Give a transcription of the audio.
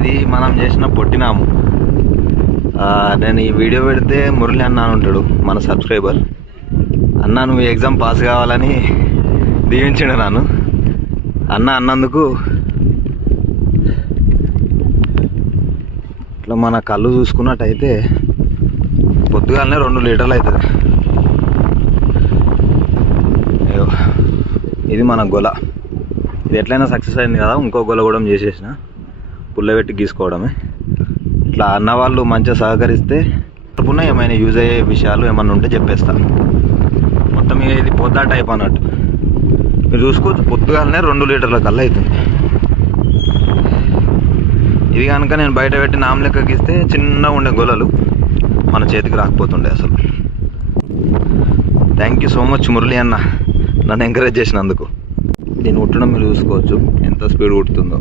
ఇది మనం చేసిన పొట్టినాము. నేను ఈ వీడియో పెడితే మురళి అన్న అని ఉంటాడు మన సబ్స్క్రైబర్. అన్న నువ్వు ఎగ్జామ్ పాస్ కావాలని దీవించిండు నన్ను. అన్న అన్నందుకు ఇట్లా మన కళ్ళు చూసుకున్నట్టయితే పొద్దుగాలనే 2 లీటర్లు అవుతుంది. ఇది మన గొల. ఇది ఎట్లయినా సక్సెస్ అయింది కదా, ఇంకో గొల కూడా చేసేసిన పుల్లబెట్టి గీసుకోవడమే. ఇట్లా అన్న వాళ్ళు మంచిగా సహకరిస్తే తరపున ఏమైనా యూజ్ అయ్యే విషయాలు ఏమన్నా ఉంటే చెప్పేస్తా. మొత్తం ఇది పొద్దా టైప్ అన్నట్టు. మీరు చూసుకోవచ్చు పొద్దుగాలనే 2 లీటర్ల కల్లా అవుతుంది. ఇది కనుక నేను బయట పెట్టి నామ లెక్కకి ఇస్తే చిన్నగా ఉండే గొలలు మన చేతికి రాకపోతుండే అసలు. Thank you so much Murali అన్న నన్ను ఎంకరేజ్ చేసినందుకు. దీన్ని కుట్టడం మీరు చూసుకోవచ్చు ఎంత స్పీడ్ కుడుతుందో.